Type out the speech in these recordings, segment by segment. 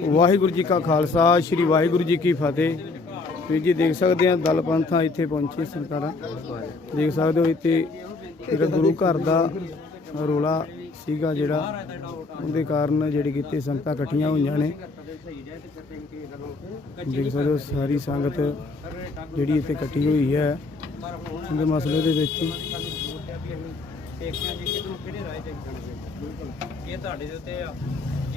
ਵਾਹਿਗੁਰੂ ਜੀ ਕਾ ਖਾਲਸਾ, ਸ੍ਰੀ ਵਾਹਿਗੁਰੂ ਜੀ ਕੀ ਫਤਿਹ। ਵੀਰ ਜੀ, ਦੇਖ ਸਕਦੇ ਆ ਦਲ ਪੰਥਾਂ ਇੱਥੇ ਪਹੁੰਚੇ ਸਰਕਾਰਾਂ। ਦੇਖ ਸਕਦੇ ਹੋ ਇੱਥੇ ਜਿਹੜਾ ਗੁਰੂ ਘਰ ਦਾ ਰੋਲਾ ਸੀਗਾ ਜਿਹੜਾ, ਉਹਦੇ ਕਾਰਨ ਜਿਹੜੀ ਕਿਤੇ ਸੰਗਤਾਂ ਇਕੱਠੀਆਂ ਹੋਈਆਂ ਨੇ। ਦੇਖ ਸਕਦੇ ਹੋ ਸਾਰੀ ਸੰਗਤ ਜਿਹੜੀ ਇੱਥੇ ਇਕੱਠੀ ਹੋਈ ਹੈ। ਉਹਦੇ ਮਸਲੇ ਦੇ ਵਿੱਚ ਇਹ ਤੁਹਾਡੇ ਦੇ ਉੱਤੇ ਆ।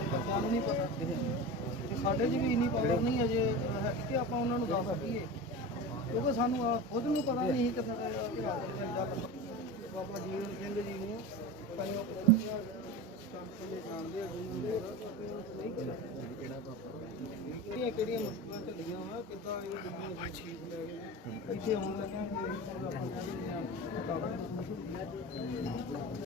ਜਿਹਨਾਂ ਨਹੀਂ ਪਤਾ ਤੇ ਸਾਡੇ 'ਚ ਵੀ ਇੰਨੀ ਪਾਵਰ ਨਹੀਂ ਅਜੇ ਹੈਗੀ ਕਿ ਆਪਾਂ ਉਹਨਾਂ ਨੂੰ ਦੱਸ ਸਕੀਏ। ਕਿਉਂਕਿ ਸਾਨੂੰ ਆਹ ਖੁਦ ਨੂੰ ਪਤਾ ਨਹੀਂ ਕਿ ਸਾਡਾ ਕਿ ਰਾਤ ਨੂੰ ਬਾਬਾ ਜੀਵਨ ਸਿੰਘ ਜੀ ਨੂੰ ਪਹਿਲਾਂ ਚਾਂਪੇ ਦੇ ਜਾਣਦੇ ਆ ਜਿਹਨਾਂ ਦੇ ਨਹੀਂ ਕਿਹੜੀਆਂ ਕਿਹੜੀਆਂ ਮੁਸ਼ਕਲਾਂ ਚੱਲੀਆਂ ਵਾ, ਕਿੱਦਾਂ ਇਹ ਦੁਨੀਆ ਦੀ ਚੀਜ਼ ਲੈ ਗਏ ਇੱਥੇ ਆਉਣ ਲੱਗਿਆ ਕਿ ਆਪਾਂ ਕਹਿੰਦੇ ਹਾਂ